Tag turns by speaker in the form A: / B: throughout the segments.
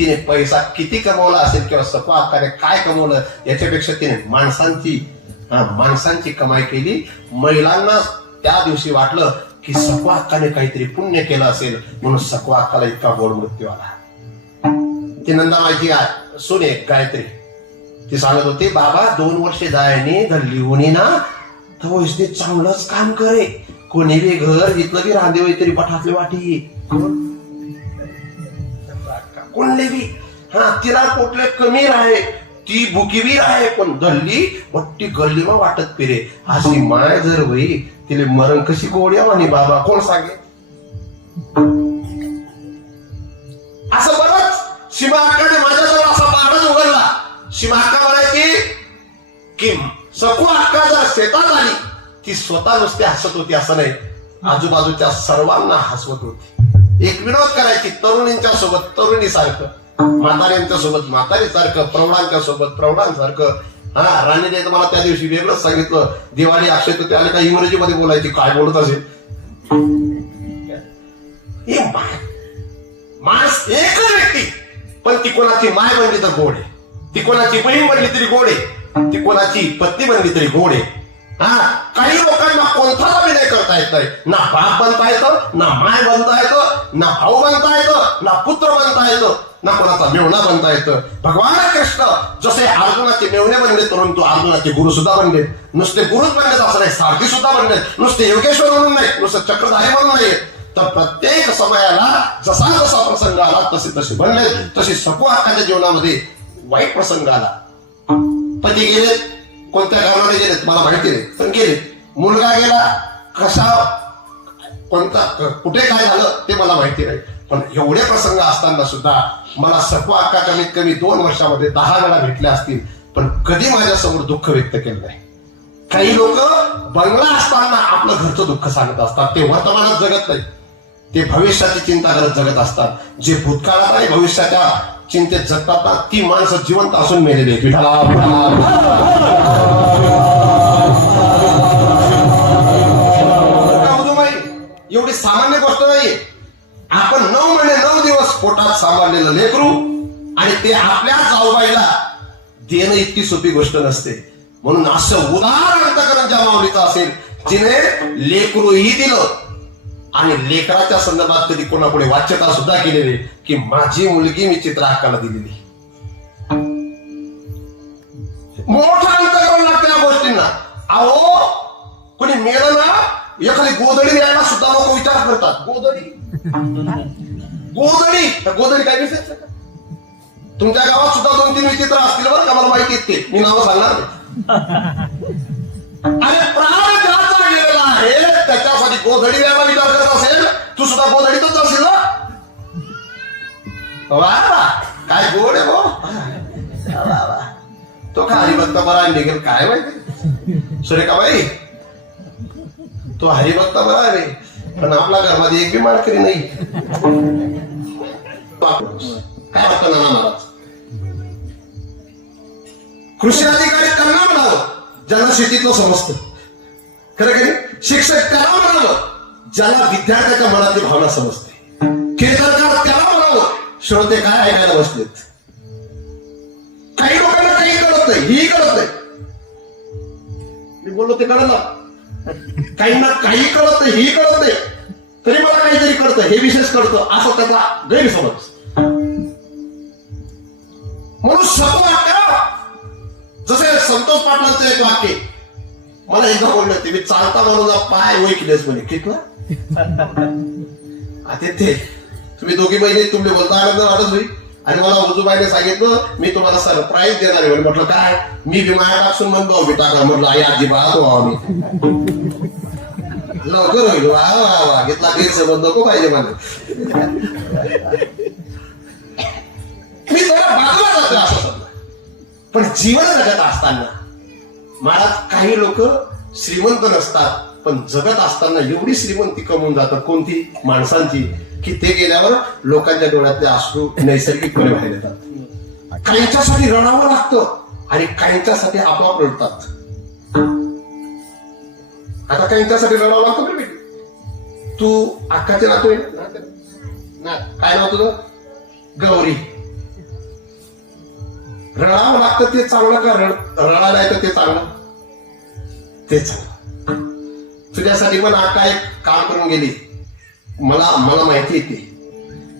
A: तिने पैसा किती कमवला असेल किंवा सफा अक्काने काय कमवलं याच्यापेक्षा तिने माणसांची माणसांची कमाई केली. महिलांना त्या दिवशी वाटलं की सखू हक्काने काहीतरी पुण्य केलं असेल म्हणून सखू हक्काला इतका गोड मृत्यू आला. ती नंदा माहिती सुने गायत्री. ती सांगत होती बाबा दोन वर्षे जायने तर लिहून ना तो ते चांगलंच काम करे. कोणी बी घर इथलं बी रांदे तरी पठातले वाटी. बी हा तिला कुठले कमी राहे ती बुकीवीर आहे पण धरली मोठी गल्ली मग वाटत फिरे. अशी माय जर होई तिले मरण कशी गोड्या म्हणे बाबा कोण सांगे? असं बरंच सीमा अक्काने माझ्याजवळ असा बाणच उघडला. अक्का म्हणायची की सकू अक्का जर शेतात आली ती स्वतः नुसते हसत होती असं नाही. आजूबाजूच्या सर्वांना हसवत होती. एक विनोद करायची तरुणींच्या सोबत तरुणी सारखं. म्हाताऱ्यांच्या सोबत म्हातारी सारखं प्रौढांच्या सोबत प्रौढांसारखं हा राणीने तर मला त्या दिवशी वेगळंच सांगितलं दिवाळी अक्षय तर त्याला काय इंग्रजीमध्ये बोलायची? काय बोलत असेल? माणस एक व्यक्ती. पण ती कोणाची माय बनली तर गोड आहे. ती कोणाची बहीण बनली तरी गोड आहे. ती कोणाची पत्नी बनली तरी गोड आहे. हा काही लोकांना कोणताच अभिनय करता येत नाही. ना बाप बनता येतं ना माय बनता येतं ना भाऊ बनता येतं ना पुत्र बनता येतं ना कोणाचा मेवणा बनता येतं. भगवान कृष्ण जसे अर्जुनाचे मेवणे बनले परंतु अर्जुनाचे गुरु सुद्धा बनले. नुसते गुरुच बनलेत असं नाही सारथी सुद्धा बनले. नुसते योगेश्वर म्हणून नाही नुसतं चक्रधारी म्हणून नाही तर प्रत्येक समयाला जसा जसा प्रसंग आला तसे तसे बनले. तसे सकू हक्काच्या जीवनामध्ये वाईट प्रसंग आला. पती गेले कोणत्या कारणाने गेलेत मला माहिती नाही पण गेले. मुलगा गेला कसा कोणता कुठे काय झालं ते मला माहिती नाही. पण एवढे प्रसंग असताना सुद्धा मला सकू अक्का कमीत कमी दोन वर्षामध्ये दहा वेळा भेटल्या असतील. पण कधी माझ्यासमोर दुःख व्यक्त केलं नाही. काही लोक बंगला असताना आपलं घरचं दुःख सांगत असतात. ते वर्तमानात जगत नाही. ते भविष्याची चिंता करत जगत असतात. जे भूतकाळात आणि भविष्याच्या चिंतेत जगतात ना ती माणसं जिवंत असून मेलेली एवढी सामान्य गोष्ट नाहीये. आपण नऊ महिने नऊ दिवस पोटात सांभाळलेलं लेकरू आणि ते आपल्या जाऊबाईला देणं इतकी सोपी गोष्ट नसते. म्हणून असं उदाहरण अंतकरण ज्या माऊलीचं असेल जिने लेकरूही दिलं आणि लेकराच्या संदर्भात कधी कोणापुढे वाच्यता सुद्धा केलेली की माझी मुलगी मी चित्र हक्काला दिलेली. मोठं अंतकरण लागतं या गोष्टींना. अहो कोणी मेलं ना एखादी गोधडी द्यायला सुद्धा लोक विचार करतात. गोधडी? गोधडी? त्या गोधडी काय विषय? तुमच्या गावात सुद्धा दोन तीन विचित्र असतील बरं का मला माहिती आहेत ते. मी नावं सांगणार अरे प्राण ज्याचा गेलेला आहे. त्याच्यासाठी गोधडी द्यायला विचार करत असेल तू सुद्धा गोधडीतच असेल ना? वा काय गोड आहे हो. भाऊ तो का हरिभक्त बरा निघेल काय माहिती? सुरेखाबाई तो हरिभक्त बरा आहे. पण आपल्या घरामध्ये एक बी मारकरी नाही. काय वाटतं नाना महाराज? कृषी अधिकारी त्यांना म्हणावं ज्यांना शेतीतलं समजतं. खरं की शिक्षक त्याला म्हणावं ज्याला विद्यार्थ्याच्या मनातली भावना समजते. केंद्रकार त्याला म्हणावं श्रोते काय ऐकायला बसलेत? काही लोकांना काही कळत नाही ही कळत नाही. मी बोललो ते कळलं. काहींना काही कळत नाही ही कळत नाही. तरी मला काहीतरी कळतं हे विशेष कळतं असं त्याचा गैरसमज. म्हणून सत्व वाक्य जसे संतोष पाटलांचं एक वाक्य मला एकदा बोलले होते मी चालता म्हणून पाय वैकलेस म्हणे. कितला आता ते तुम्ही दोघी बहिणी तुम्ही बोलता आनंद वाटत होई आणि मला उजूबाईने सांगितलं मी तुम्हाला सरप्राईज देणार आहे. म्हटलं काय? मी विमानात टाकून म्हणतो मी टाका म्हटलं आई अजिबात व्हावं मी लवकर होईल. वा वा वा. घेतला गैरसमज नको पाहिजे मला. मी जरा बाजूला जातोय असं समजा. पण जीवन जगत असताना. महाराज काही लोक श्रीमंत नसतात पण जगत असताना एवढी श्रीमंती कमवून जातात कोणती? माणसांची. की ते गेल्यावर लोकांच्या डोळ्यातले अश्रू नैसर्गिकपणे बाहेर येतात. काहींच्यासाठी रडावं लागतं आणि काहींच्यासाठी आपोआप रडतात. आता काहींच्यासाठी रडावं लागतं बेटी? तू अक्काचे नातू आहे ना? काय नाव तुझं? गौरी. रडावं लागतं ते चांगलं का रड रडायला येतं ते चांगलं? ते चांगलं. तुझ्यासाठी पण आता एक काम करून गेली. मला मला माहिती येते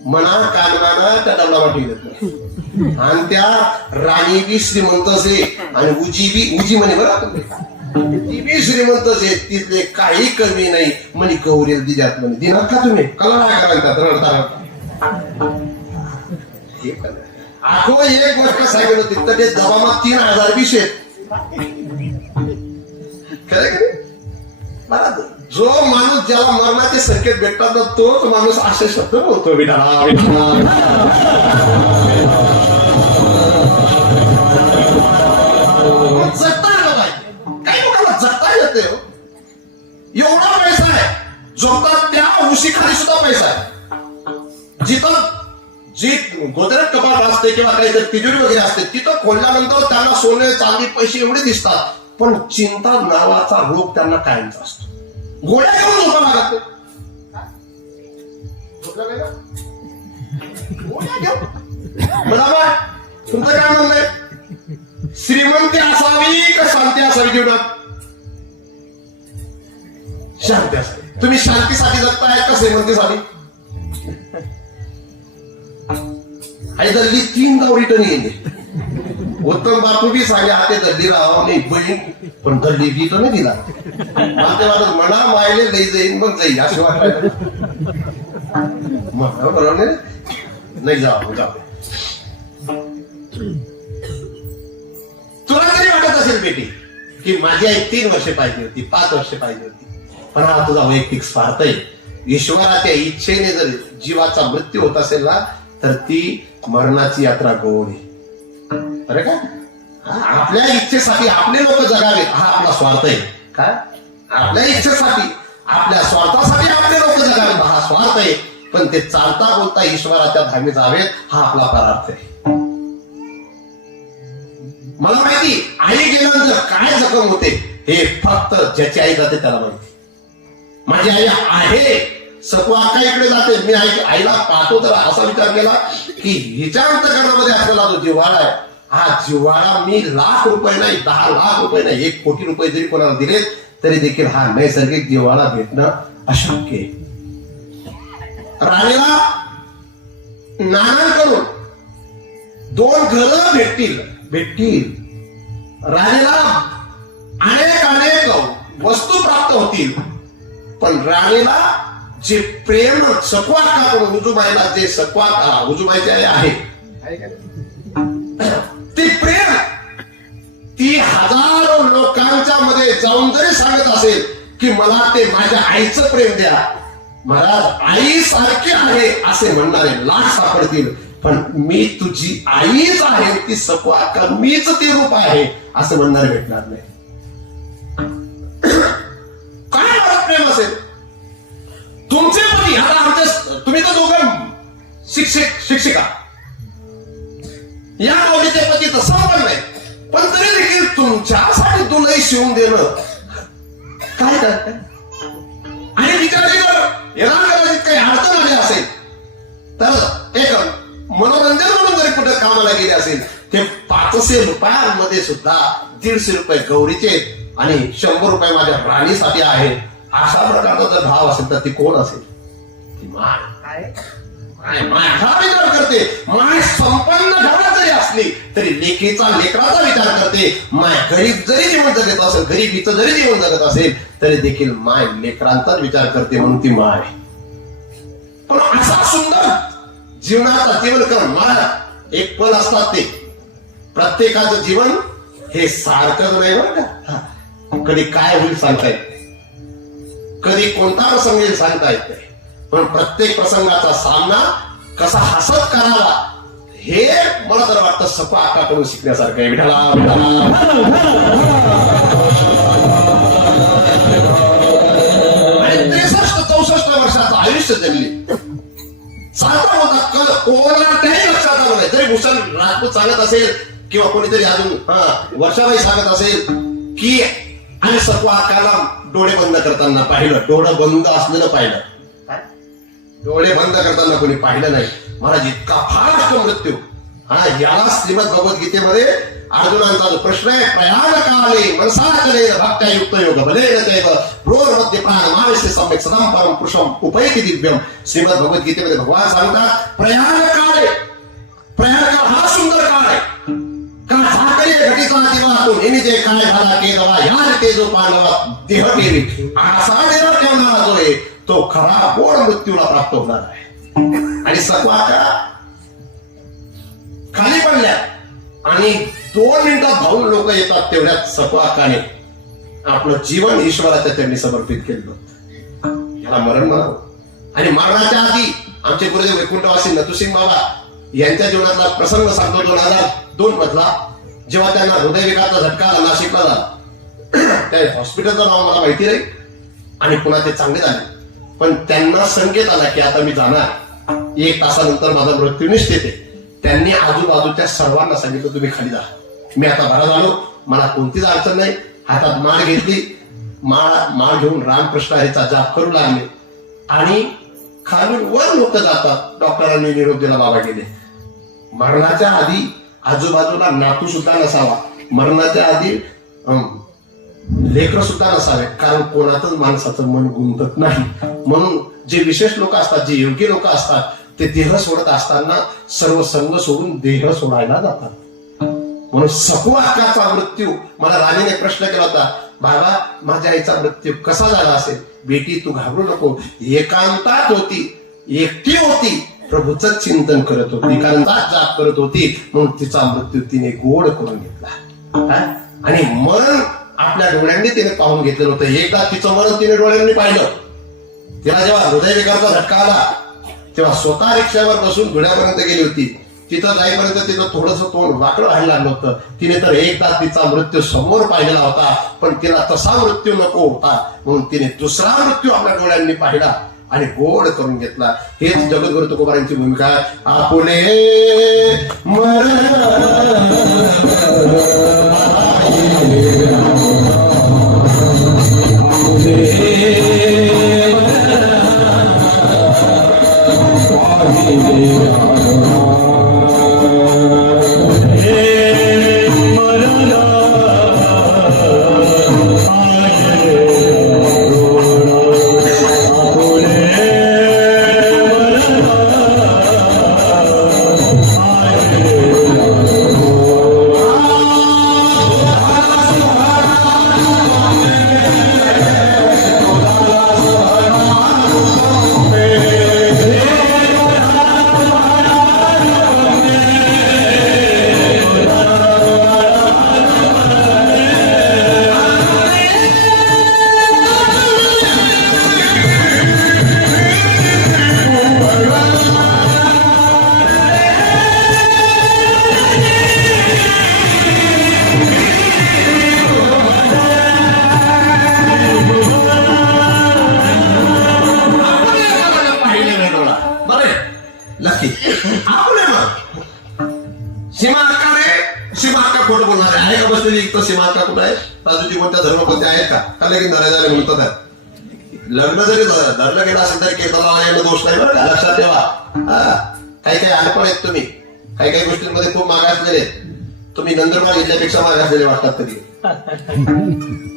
A: मना कानवाना त्या डबला वाटी आणि त्या राणी बी श्रीमंत असे आणि उजी बी उजी म्हणे बरं ती बी श्रीमंत असे तिथले काही कमी नाही. म्हणे कवरेल दिजात म्हणे. दिनात का तुम्ही? कला नाही करायला रडता रडता. हे पण आहे. एक गोष्ट सांगितलं होती. तर ते दबामात तीन हजार बी शेत. जो माणूस ज्याला मरणाचे संकेत भेटतात ना तोच माणूस असे शब्द बोलतो. जगता आलं पाहिजे काही लोकांना जगता येते हो. एवढा पैसा आहे. जोगतात त्या उशीखाली सुद्धा पैसा आहे. जिथं जी गोदरेज कपाट असते किंवा काहीतरी तिजोरी वगैरे असते तिथं खोलल्यानंतर त्यांना सोने चांदी पैसे एवढे दिसतात. पण चिंता नावाचा रोग त्यांना कायमचा असतो. गोळ्या घेऊन झोपा लागत बरोबर? तुमचं काय म्हणणं श्रीमंती असावी का शांती असावी जीवनात? शांती असावी. तुम्ही शांतीसाठी जगताय का श्रीमंतीसाठी? आणि दल्ली तीन गाव रिटर्न गेले उत्तम बापू बी सांगे हाते दल्ली राहा नाही बहीण पण दल्ली बी तर नाही दिला. मला ते वाटत म्हणा मायले लई जाईन मग जाईल असे वाटायला मग बरोबर नाही जा जावं जाऊ तुला तरी वाटत असेल बेटी की माझी आई तीन वर्ष पाहिजे होती पाच वर्ष पाहिजे होती पण हा तुझा वैयक्तिक स्वार्थ आहे. ईश्वराच्या इच्छेने जर जीवाचा मृत्यू होत असेल ना तर ती मरणाची यात्रा गोवली अरे का आपल्या इच्छेसाठी आपले लोक जगावे हा आपला स्वार्थ आहे. काय? आपल्या इच्छेसाठी आपल्या स्वार्थासाठी आपले लोक जगावेत. हा स्वार्थ आहे. पण ते चालता बोलता ईश्वराच्या धामी जावेत हा आपला परार्थ आहे. मला माहिती आई गेल्यानंतर काय जखम होते हे फक्त ज्याची आई जाते त्याला माहिती. माझी आई आहे. सत्व अक्का इकडे जाते. मी आई आईला पाहतो तर असा विचार केला की हिच्या अंतकरणामध्ये असलेला जो जिव्हाळा आहे. हा जिव्हाळा मी लाख रुपये नाही दहा लाख रुपये नाही एक कोटी रुपये जरी कोणाला दिले तरी देखील हा नैसर्गिक जिव्हाळा भेटणं अशक्य आहे. राणीला नानांकडून दोन घर भेटतील भेटतील. राणीला अनेक अनेक वस्तू प्राप्त होतील. पण राणीला जे प्रेम सकवाकाकडून उजूबाईला जे सकवा उजूबाईचे आहे. ते प्रेम ती हजारो लोकांच्या मध्ये जाऊन जरी सांगत असेल की मला ते माझ्या आईचं प्रेम द्या महाराज आई सारखी आहे असे म्हणणारे लाख सापडतील. पण मी तुझी आईच आहे ती सकवा का मीच ते रूप आहे असं म्हणणारे भेटणार नाही. तुमचे आमच्या तुम्ही तर दोघं शिक्षक शिक्षिका. या आवडीचे पती तसं पण नाही. पण तरी देखील तुमच्यासाठी तुलाही शिवून देणं. काय करत आणि विचारले येणार कदाचित काही अडचण आली असेल तर एक मनोरंजन म्हणून जरी कुठे कामाला गेले असेल ते पाचशे रुपयांमध्ये सुद्धा दीडशे रुपये गौरीचे आणि शंभर रुपये माझ्या राणीसाठी आहेत. अशा प्रकारचा जर भाव असेल तर ती कोण असेल? माय माय माय विचार करते. माय संपन्न घरात जरी असली तरी लेखीचा लेकराचा विचार करते. माय गरीब जरी जीवन जगत असेल गरीबीचं जरी जीवन जगत असेल तरी देखील माय लेकरांचाच विचार करते म्हणून ती माय पण असा सुंदर जीवनाचा जीवनक्रम मला एक पल असतात ते. प्रत्येकाचं जीवन हे सारखं नाही बरं का. कधी काय होईल सांगता येत. कधी कोणता प्रसंग येईल सांगता येत नाही. पण प्रत्येक प्रसंगाचा सामना कसा हसत करावा हे मला तर वाटतं सपा आकाकडून शिकण्यासारखं आहे. विठाला विठाला आणि त्रेसष्ट चौसष्ट वर्षाचं आयुष्य जगली चालता होता कल कोणाच्याही लक्षात आलं नाही. जरी भूषण राजपूत सांगत असेल किंवा कोणीतरी अजून हा वर्षाबाई सांगत असेल की आणि सत्व आकाला डोळे बंद करताना पाहिलं. डोळं बंद असलेलं पाहिलं. डोळे बंद करताना कोणी पाहिलं नाही. महाराज इतका फास्ट मृत्यू. हा याला श्रीमद भगवद्गीतेमध्ये अर्जुनांचा जो प्रश्न आहे प्रयाण काले मनसा कले भक्त्या युक्त योग भले चैव रोरमध्ये प्राण मानसे सम्यक सदा परम पुरुषम उपैकी दिव्यम श्रीमद भगवद्गीतेमध्ये भगवान सांगतात प्रयाण काले प्रयाण काळ हा सुंदर काळ आहे. का झाकले घटीचा दिवातून हिने जे काय झाला केला या ते जो पांडवा देह केली असा देव ठेवणारा जो आहे तो खरा गोड मृत्यूला प्राप्त होणार आहे आणि सकवा करा खाली पडल्या आणि दोन मिनिटात धावून लोक येतात तेवढ्यात सकवा आपलं जीवन ईश्वराच्या त्यांनी समर्पित केलं याला मरण म्हणावं आणि मरणाच्या आधी आमचे गुरुदेव वैकुंठवासी नतुसिंग बाबा यांच्या जीवनातला प्रसंग सांगतो दोन हजार दोन मधला जेव्हा त्यांना हृदयविकाराचा झटका आला नाशिकला झाला त्या हॉस्पिटलचं नाव मला माहिती नाही आणि पुन्हा ते चांगले झाले पण त्यांना संकेत आला की आता मी जाणार. एक तासानंतर माझा मृत्यू निश्चित आहे. त्यांनी आजूबाजूच्या सर्वांना सांगितलं तुम्ही खाली जा. मी आता बरा झालो मला कोणतीच अडचण नाही. हातात माळ घेतली. माळ माळ घेऊन रामकृष्ण ह्याचा जाप करू लागले. आणि खालून वर लोक जातात. डॉक्टरांनी निरोप दिला बाबा गेले. मरणाच्या आधी आजूबाजूला नातू सुद्धा नसावा. मरणाच्या आधी लेकर सुद्धा नसावे कारण कोणातच माणसाचं मन गुंतत नाही. म्हणून जे विशेष लोक असतात जे योग्य लोक असतात ते देह सोडत असताना सर्व संघ सोडून देह सोडायला जातात. म्हणून सकू मृत्यू. मला राणीने प्रश्न केला होता बाबा माझ्या आईचा मृत्यू कसा झाला असेल? बेटी तू घाबरू नको. एकांतात होती एकटी होती. प्रभूच चिंतन करत होती एकांतात जाप करत होती. म्हणून तिचा मृत्यू तिने गोड करून घेतला. आणि मरण आपल्या डोळ्यांनी तिने पाहून घेतलेलं होतं एकदा तिचं मरण तिने डोळ्यांनी पाहिलं. तिला जेव्हा हृदयविकाराचा झटका आला तेव्हा स्वतः रिक्षावर बसून धुळ्यापर्यंत गेली होती. तिथं जाईपर्यंत तिचं थोडस तोंड वाकडं व्हायला लागलं होतं. तिने तर एकदा तिचा मृत्यू समोर पाहिलेला होता पण तिला तसा मृत्यू नको होता. म्हणून तिने दुसरा मृत्यू आपल्या डोळ्यांनी पाहिला आणि गोड करून घेतला. हेच जगद्गुरु तुकोबारांची भूमिका. आहे. आपुले मर सीमा अक्का रे सीमा अक्का खोटं बोलणार आहे. का बसलेली इथं सीमा अक्का कुठं आहे? राजूजी कोणत्या धर्मपती आहेत का? का लगेच नरे झाले म्हणतात आहे. लग्न जरी धरलं गेलं असेल तरी केतनाला यायला दोष नाही बरं का? लक्षात ठेवा. हा. काही काही अडपण आहेत तुम्ही. काही काही गोष्टींमध्ये खूप मागासलेले आहेत. तुम्ही नंदुरबार जिल्ह्यापेक्षा मागासलेले वाटतात कधी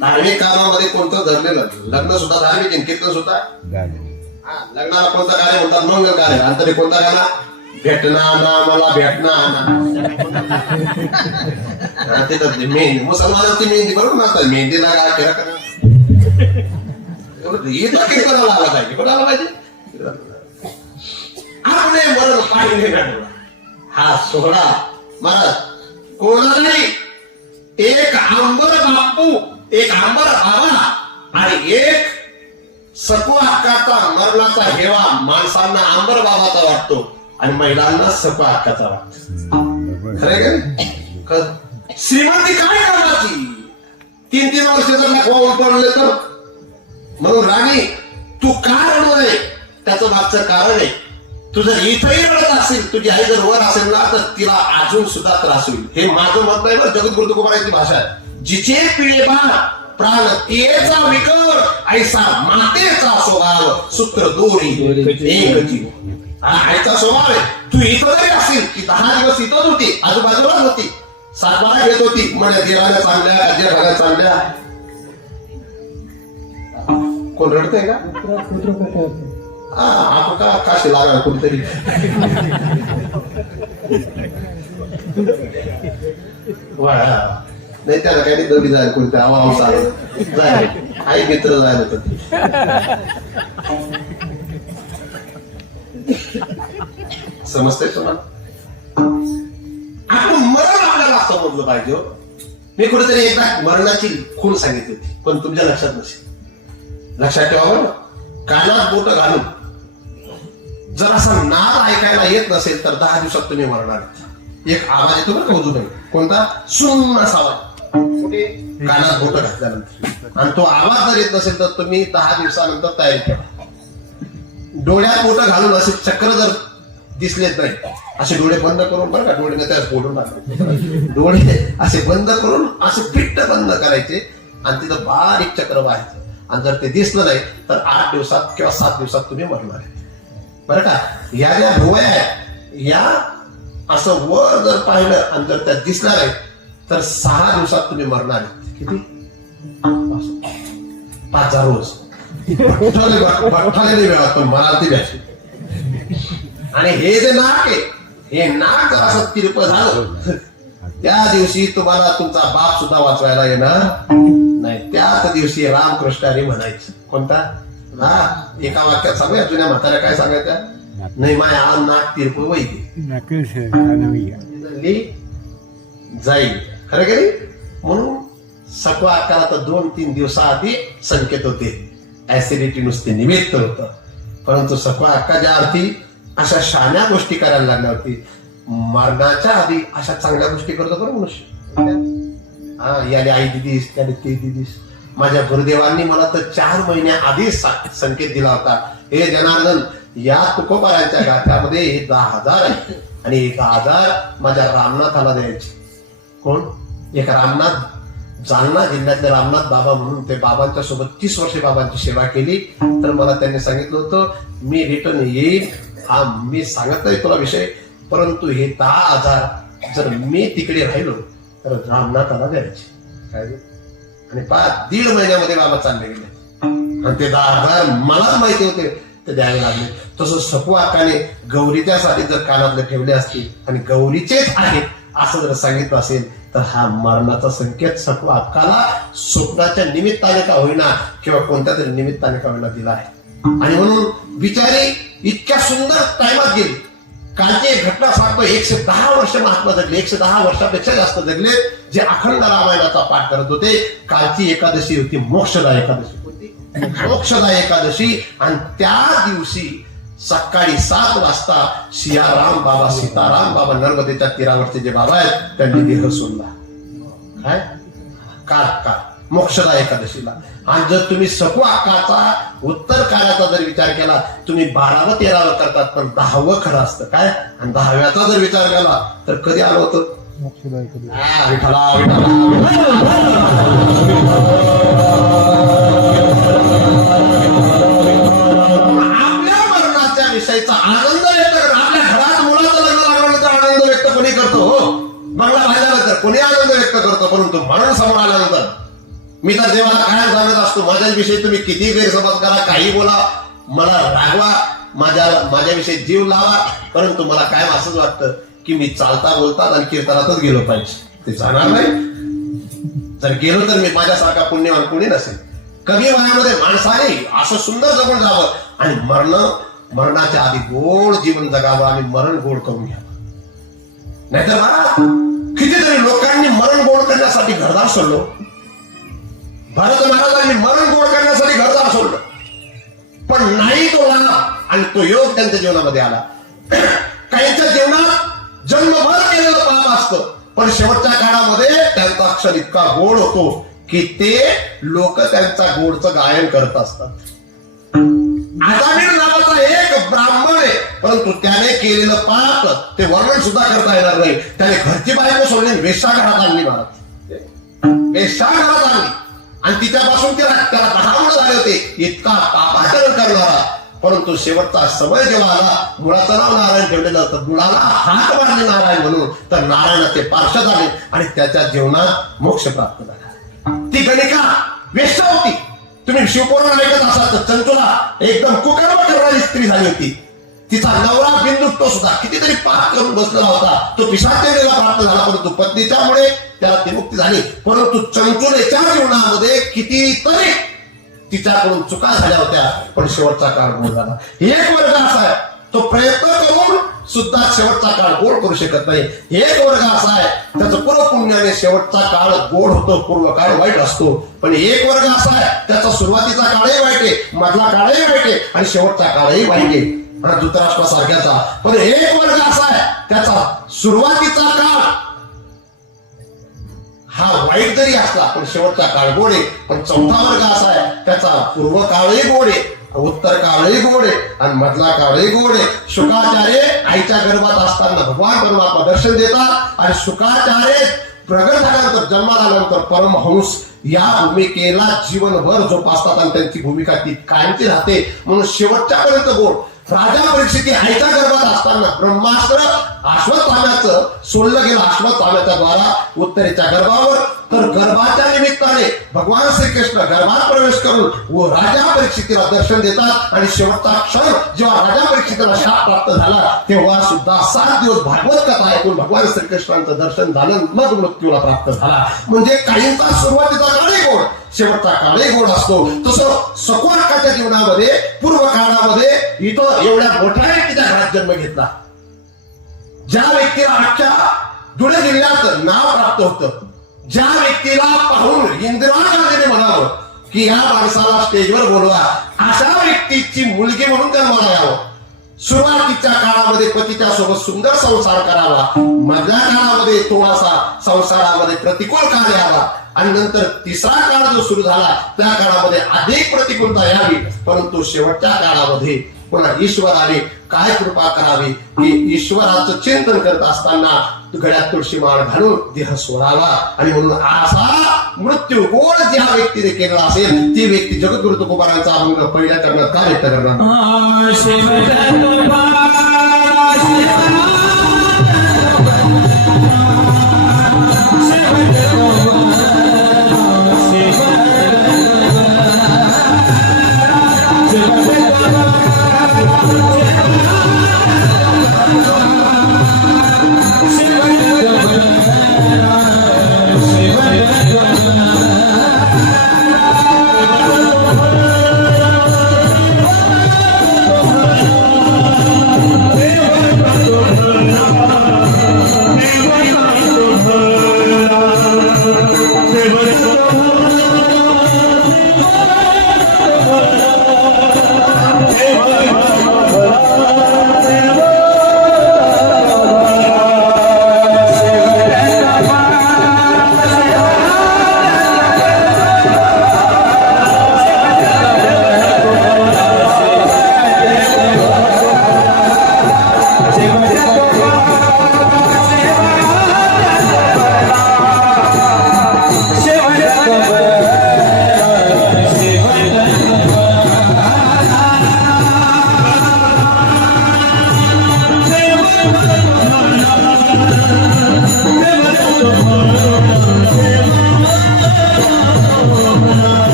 A: धार्मिक कामामध्ये कोणतं धरलेलं लग्न सुद्धा धार्मिक कीर्तन सुद्धा. हा, लग्नाला कोणतं कार्य म्हणतात? मंगल कार्य. आणि तरी कोणता गाणं? भेटना ना मला भेटना ना. हा, ते तर मेहंदी मुसलमानाची मेहंदी बरोबर नसतात मेहंदीला काय केला करा आला पाहिजे? कोणाला पाहिजे? आपले मरण हा सोहळा महाराज कोणा नाही. एक आंबर बापू एक आंबर आवा आणि एक सकू हक्काचा मरणाचा हेवा माणसांना आंबर बाबाचा वाटतो. आणि महिलांना सपा हक्काचा वाटतो आहे का श्रीमंती काय करण्याची तीन तीन वर्ष जर वाहून पडले तर? म्हणून राणी तू का रडू त्याचं मागचं कारण आहे. तू जर इथंही रडत असेल तुझी आई जर वर असेल ना तर तिला अजून सुद्धा त्रास होईल. हे माझं मत नाही बरं. जगद्गुरु तुकोबाराची भाषा आहे. जिचे पिळे बा प्राण तेचा विकर ऐसा मातेचा स्वभाव सूत्र दोरी एक जीव. आईचा स्वभाव आहे तू इथं जरी असेल की दहा दिवस इथंच होती आजूबाजूलाच होती सातबारा घेत होती म्हणजे दिराला चांगल्या काजी घाला चांगल्या कोण रडतंय का हा आपण का काशी लागा कुठेतरी वा नाही त्याला काही दौडी जायला कोणते आवाज आला जायला आई मित्र जायला तर समजतंय तुम्हाला? आपण मरण आपल्याला समजलं पाहिजे हो. मी कुठेतरी एकदा मरणाची खूण सांगितली होती पण तुमच्या लक्षात नसेल. लक्षात ठेवा कानात बोट घालून जर असा नाद ऐकायला येत नसेल तर दहा दिवसात तुम्ही मरणार. एक आवाज येतो बरं का उजून कोणता? सुन्न असा आवाज कुठे? कानात बोट घातल्यानंतर. आणि तो आवाज जर येत नसेल तर तुम्ही दहा दिवसानंतर तयारी करा. डोळ्यात बोट घालून असे चक्र जर दिसलेच नाही असे डोळे बंद करून बरं का डोळे त्याच फोडून टाकायचे डोळे असे बंद करून असे फिट्ट बंद करायचे आणि तिथं बारीक चक्र व्हायचं. आणि जर ते दिसलं नाही तर आठ दिवसात किंवा सात दिवसात तुम्ही मरणार आहे. बरं का? या ज्या भुवया आहेत या असं वर जर पाहिलं आणि जर त्या दिसणार आहे तर सहा दिवसात तुम्ही मरणार आहे किती? पाच हजार रोज. बठ्ठाले बठ्ठाले नाही वेळा पण मला आणि हे जे नाक आहे हे नाक जर असं तिरप झालं. त्या दिवशी तुम्हाला तुमचा बाप सुद्धा वाचवायला येणार नाही. त्याच दिवशी रामकृष्णाने म्हणायचं. कोणता? हा एका वाक्यात सांगूया जुन्या म्हाताऱ्या काय सांगायच्या? नाही माय आ नाक तिरप वैद्य जाईल खरं की म्हणून सकवा अक्काला तर दोन तीन दिवसाआधी संकेत होते. ऍसिडिटी नुसते निमित्त होतं. परंतु सखवा अक्का ज्या अर्थी अशा शान्या गोष्टी करायला लागल्या होती मरणाच्या आधी अशा चांगल्या गोष्टी करतो बरं मनुष्य. हा याने आई दिदीस त्याने ते दिदीस. माझ्या गुरुदेवांनी मला तर चार महिन्या आधीच संकेत दिला होता हे जनार्दन या तुकोबारांच्या गाठ्यामध्ये हे दहा हजार आहे आणि एक हजार माझ्या रामनाथाला द्यायचे. कोण? एक रामनाथ जालना जिल्ह्यातले रामनाथ बाबा म्हणून ते बाबांच्या सोबत तीस वर्षे बाबांची सेवा केली. तर मला त्यांनी सांगितलं होतं मी रिटर्न येईल हा मी सांगत नाही तुला विषय. परंतु हे दहा हजार जर मी तिकडे राहिलो तर रामनाथाला द्यायचे काय आणि पाच दीड महिन्यामध्ये बाबा चालले गेले. आणि ते दहा हजार मला माहिती होते. ते द्यायला लागले. तसं सपू आकाने गौरीच्या साठी जर कानातले ठेवले असतील आणि गौरीचेच आहेत असं जर सांगितलं असेल तर हा मरणाचा संकेत सपू अक्काला स्वप्नाच्या निमित्ताने का होईना किंवा कोणत्या तरी निमित्ताने का होईना दिला आहे. आणि म्हणून बिचारी इतक्या सुंदर टायमात गेली. कालची एक घटना सांगतो एकशे दहा वर्ष महात्मा जगले एकशे दहा वर्षापेक्षा जास्त जगले जे अखंड रामायणाचा पाठ करत होते. कालची एकादशी होती मोक्षदा एकादशी होती. मोक्षदा एकादशी आणि त्या दिवशी सकाळी सात वाजता सियाराम बाबा सीताराम बाबा नर्मदेच्या तीरावरचे जे बाबा आहेत त्यांनी देह सोडला काय? काल काल मोक्षदा एकादशीला. आणि जर तुम्ही सकू आकाचा उत्तर काळाचा जर विचार केला तुम्ही बारावं तेरावं करतात पण दहावं खरं असतं. काय? आणि दहाव्याचा जर विचार केला तर कधी आलं होतं? आ, विठ्ठला. करतो हो बंगला कोणी आनंद व्यक्त करतो परंतु मरण समोर आल्यानंतर मी तर देवाला काय सांगत असतो माझ्याविषयी तुम्ही किती गैरसमज करा काही बोला मला रागवा माझ्या माझ्याविषयी जीव लावा परंतु मला काय असंच वाटतं की मी चालता बोलता आणि कीर्तनातच गेलो पाहिजे. ते जाणार नाही. जर गेलो तर मी माझ्यासारखा पुण्यवान कोणी नसेल. कमी वयामध्ये माणसाने असं सुंदर जगून जावं आणि मरण मरणाच्या आधी गोड जीवन जगावं आणि मरण गोड करून घ्यावं. नाहीतर महाराज कितीतरी लोकांनी मरण गोड करण्यासाठी घरदार सोडलो. भारत महाराजांनी मरण गोड करण्यासाठी घरदार सोडलं. पण नाही तो लाभ आणि तो योग त्यांच्या जीवनामध्ये आला. काहीच्या जीवनात जन्मभर केलेलं पाप असतं. पण शेवटच्या काळामध्ये त्यांचा अक्षर इतका गोड होतो की ते लोक त्यांचा गोडचं गायन करत असतात. आजामीर नावाचा एक ब्राह्मण आहे. परंतु त्याने केलेलं पाप ते वर्णन सुद्धा करता येणार नाही. त्याने घरची बायको सोडली वेशा घरात आणली महाराज वेशा घरात आणली. आणि तिच्यापासून त्याला त्याला दहा झाले होते. इतका पापाचरण करणारा परंतु शेवटचा समय जेव्हा आला मुळाचं नाव नारायण ठेवलेलं होतं मुळाला हात मारले नारायण म्हणून. तर नारायणाचे पार्श्व झाले. आणि त्याच्या जीवनात मोक्ष प्राप्त झाला. ती गणिका वेश्या होती तुम्ही शिवपुराण ऐकत असाल तर चंचुला एकदम कुकर्म करणारी स्त्री झाली होती. तिचा नवरा बिंदू तो सुद्धा कितीतरी पाप करून बसलेला होता. तो पिशाचेला प्राप्त झाला परंतु पत्नीच्यामुळे त्याला ती मुक्ती झाली. परंतु चंचुलेच्या जीवनामध्ये कितीतरी तिच्याकडून चुका झाल्या होत्या पण शेवटचा काळ गोड झाला एक वर्ग असा आहे तो प्रयत्न करून सुद्धा शेवटचा काळ गोड करू शकत नाही. एक वर्ग असा आहे. त्याचं पूर्व पुण्याने शेवटचा काळ गोड होतो पूर्व काळ वाईट असतो. पण एक वर्ग असा आहे. त्याचा सुरुवातीचा काळही वाईट आहे मधला काळही वाईट आहे आणि शेवटचा काळही वाईट आहे. आणि धृतराष्ट्रासारख्याचा पण एक वर्ग असा आहे. त्याचा सुरुवातीचा काळ हा वाईट जरी असला पण शेवटचा काळ गोड आहे. पण चौथा वर्ग असा आहे. त्याचा पूर्व काळही गोड आहे. उत्तर काळही गोड आहे आणि मधला काळही गोड आहे. शुकाचार्य आईच्या गर्भात असताना भगवान परमात्मा दर्शन देतात आणि शुकाचार्य प्रगट झाल्यानंतर जन्म झाल्यानंतर परमहंस या भूमिकेला जीवनभर जोपासतात आणि त्यांची भूमिका ती कायमची राहते. म्हणून शेवटच्या पर्यंत गोड. राजा परीक्षिती आईच्या गर्भात असताना ब्रह्मास्त्र अश्वत्थाम्याचं सोडलं गेलं. अश्वत्थाम्याच्या द्वारा उत्तरेच्या गर्भावर. तर गर्भाच्या निमित्ताने भगवान श्रीकृष्ण गर्भात प्रवेश करून व राजा परीक्षितीला दर्शन देतात. आणि शेवटचा क्षण जेव्हा राजा परीक्षितीला शाप प्राप्त झाला तेव्हा सुद्धा सात दिवस भागवत कथा ऐकून भगवान श्रीकृष्णांचं दर्शन झालं. मग मृत्यूला प्राप्त झाला. म्हणजे काहींचा सुरुवातीचा काळही गोड शेवटचा काळही गोड असतो. तसं सकोरकाच्या जीवनामध्ये पूर्व काळामध्ये इथं एवढ्या मोठ्या व्यक्तीच्या घरात जन्म घेतला. ज्या व्यक्तीला आजच्या धुळे जिल्ह्यात नाव प्राप्त होतं ज्या व्यक्तीला पाहून इंदिरा गांधीने म्हणावं की या माणसाला स्टेजवर बोलवा अशा व्यक्तीची मुलगी म्हणून जन्माला यावं सुरुवातीच्या काळामध्ये पतीच्या सोबत सुंदर संसार करावा मधल्या काळामध्ये थोडासा संसारामध्ये प्रतिकूल काळ यावा आणि नंतर तिसरा काळ जो सुरू झाला त्या काळामध्ये अधिक प्रतिकूलता यावी. परंतु शेवटच्या काळामध्ये पुन्हा ईश्वराने काय कृपा करावी? की ईश्वराचं चिंतन करत असताना गळ्यात तुळशी माळ घालून देह सोडावा. आणि म्हणून असा मृत्यू गोड ज्या व्यक्तीने केलेला असेल ती व्यक्ती जगद्गुरु तुकोबारांचा अभंग पहिल्या करण्यात का करणार?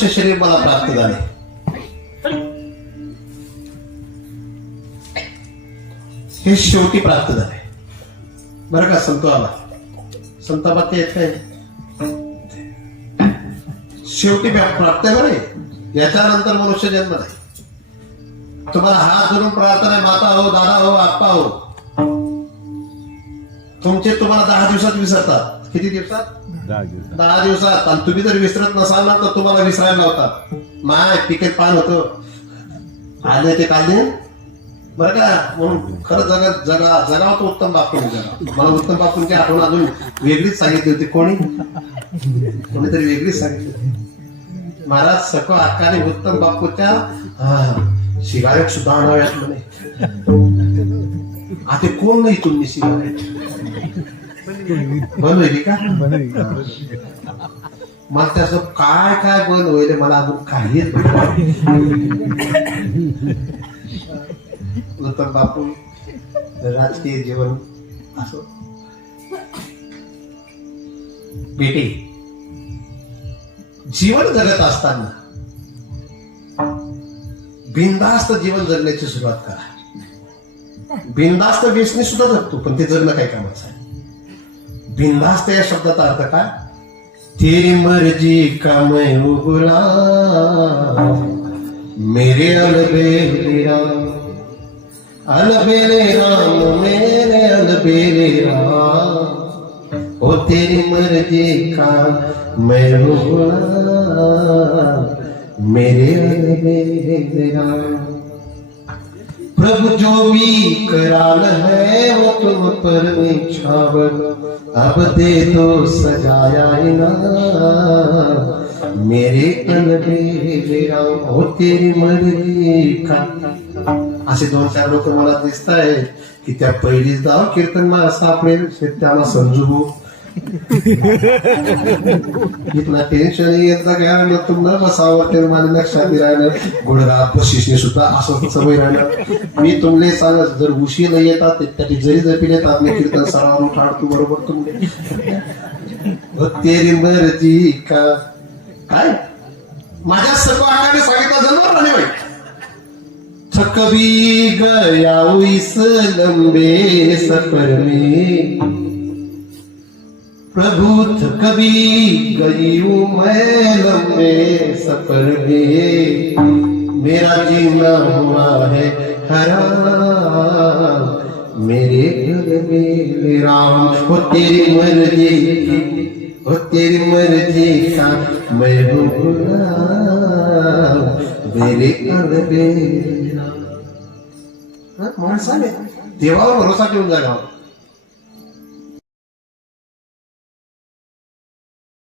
A: मनुष्य शरीर मला प्राप्त झाले हे शेवटी प्राप्त झाले बरं का संतो आला संतापात येत काय शेवटी प्राप्त आहे बरे याच्यानंतर मनुष्य जन्म नाही तुम्हाला हात धरून प्रार्थना आहे माता हो दादा हो आप्पा हो तुमचे तुम्हाला दहा दिवसात विसरतात किती दिवसात? दहा दिवसात. आणि तुम्ही जर विसरत नसाल ना तर तुम्हाला विसरायला लावतात. माय पिकेट पान होतं. आले ते काल बरं का? म्हणून खरं जगा जगा जगाव तो उत्तम बापून जगा. मला उत्तम बापूंची आठवण अजून वेगळीच सांगितली होती. कोणी? कोणीतरी वेगळीच सांगितली होती. महाराज सको अक्काने उत्तम बापूच्या सिगारेट सुद्धा आणाव्यात म्हणे. आता कोण नाही तुम्ही सिगारेट बनवली का मग त्याचं काय काय बंद होईल मला अजून काही येत नाही. उत्तम बापू राजकीय जीवन असो. बेटे जीवन जगत असताना बिनधास्त जीवन जगण्याची सुरुवात करा. बिनधास्त व्यसनी सुद्धा जगतो पण ते जगणं काय कामाचं आहे. बिनधास्त या शब्दाचा अर्थ काय? तेरी मर्जी का मैं उगला मेरे अलबेले राम अलबेले राम मेरे अलबेले राम ओ तेरी मर्जी का मैं उगला मेरे अलबेले राम प्रभु जो भी कराल है, वो तुम पर निछावर अब दे दो सजाया इना। मेरे कलबे राम हो तेरी मर्ज़ी का। असे दोन चार लोक मला दिसत आहेत की त्या पहिलीच जाव कीर्तन मला सापडेल त्याला समजू। इथला टेन्शन एकदा काय आणलं तुम्हाला बसावं ते माझ्या लक्षात राहिलं. गुडघा बशिसने सुद्धा असं सवय राहिलं. मी तुमले सांग जर उशीर येतात त्याची जरी जपी येतात मी कीर्तन सरावर उठाडतो बरोबर तुमले. हो तेरी मर्जी का काय? माझ्या सर्व आकाने सांगितलं जन्म राणे बाई. थकबी गया उस लंबे सफर में. प्रभु कभी गई हूँ मैं लंबे सफ़र में मेरा जीना हुआ है हरा मेरे घर में राम हो तेरी मर्ज़ी हो तेरी मर्ज़ी का मैं हूँ गुलाम। मेरे घर में राम हा, माणसाने देवावर भरोसा ठेवून जागा